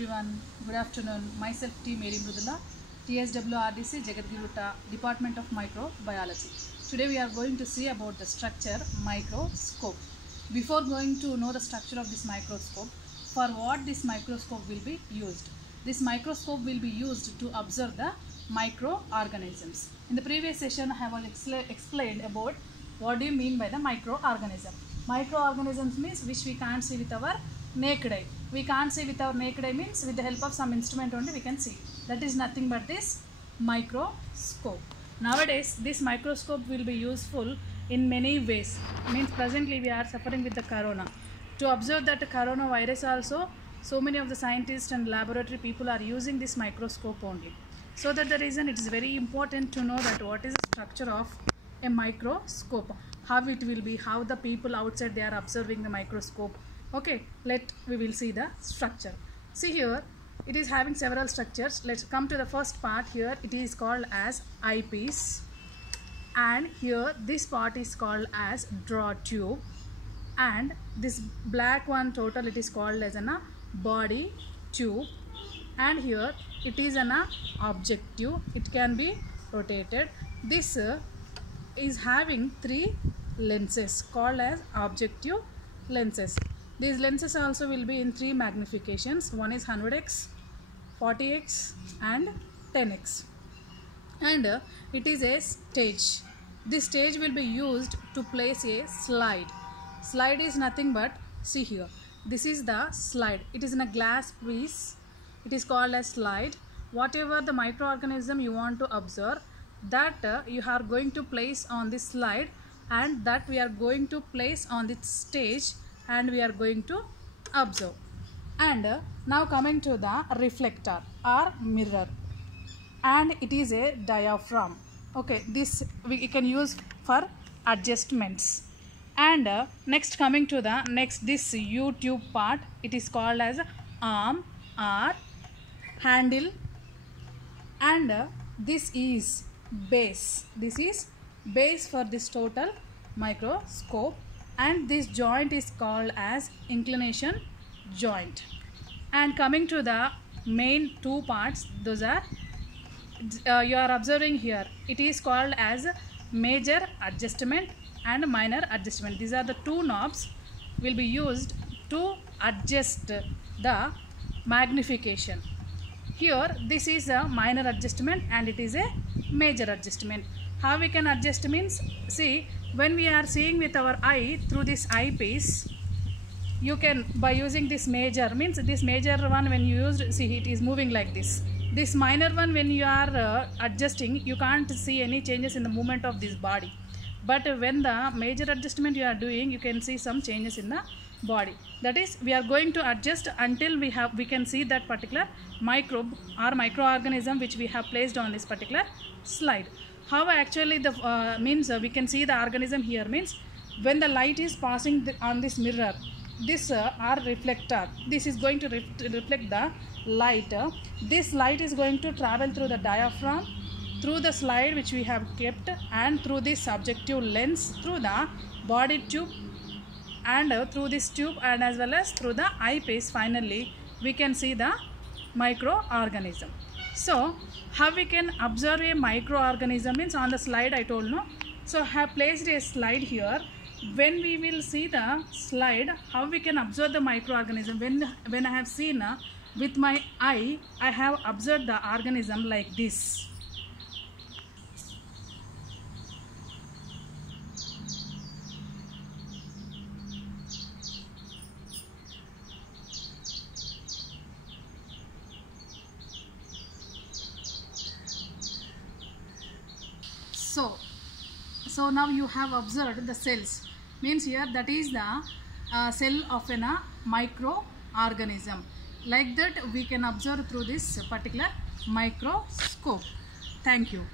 everyone, good afternoon. Myself T. Mary Mrudula, TSWRDC Jagadgirutta, Department of Microbiology. Today we are going to see about the structure microscope. Before going to know the structure of this microscope, for what this microscope will be used? This microscope will be used to observe the microorganisms. In the previous session I have explained about what do you mean by the microorganism. Microorganisms means which we can't see with our naked eye. We can't see with our naked eye means with the help of some instrument only we can see. That is nothing but this microscope. Nowadays this microscope will be useful in many ways. Means presently we are suffering with the corona. To observe that coronavirus also, so many of the scientists and laboratory people are using this microscope only. So that the reason it is very important to know that what is the structure of a microscope, how it will be, how the people outside they are observing the microscope. Okay, we will see the structure. See here, it is having several structures. Let's come to the first part. Here it is called as eyepiece, and here this part is called as draw tube, and this black one total it is called as a body tube, and here it is an objective. It can be rotated. This is having three lenses called as objective lenses. These lenses also will be in three magnifications. One is 100x, 40x and 10x. And it is a stage. This stage will be used to place a slide. Slide is nothing but, see here, this is the slide. It is in a glass piece. It is called as slide. Whatever the microorganism you want to observe, that you are going to place on this slide, and that we are going to place on this stage, and we are going to observe. And now coming to the reflector or mirror, and it is a diaphragm. Okay, this we can use for adjustments. And next coming to the this U-tube part, it is called as arm or handle, and this is base. This is base for this total microscope, and this joint is called as inclination joint. And coming to the main two parts, those are you are observing here, it is called as major adjustment and minor adjustment. These are the two knobs will be used to adjust the magnification. Here this is a minor adjustment and it is a major adjustment. How we can adjust means, see, when we are seeing with our eye through this eyepiece, you can, by using this major, means this major one when you used, see, it is moving like this. This minor one when you are adjusting, you can't see any changes in the movement of this body. But when the major adjustment you are doing, you can see some changes in the body. That is, we are going to adjust until we can see that particular microbe or microorganism which we have placed on this particular slide. How actually the means we can see the organism here means, when the light is passing on this mirror, this are reflector. This is going to reflect the light. This light is going to travel through the diaphragm, through the slide which we have kept, and through this subjective lens, through the body tube, and through this tube, and as well as through the eyepiece. Finally we can see the microorganism. So how we can observe a microorganism means, on the slide I told, no. So I have placed a slide here. When we will see the slide, how we can observe the microorganism? When I have seen with my eye, I have observed the organism like this. So now you have observed the cells. Means here that is the cell of a microorganism. Like that we can observe through this particular microscope. Thank you.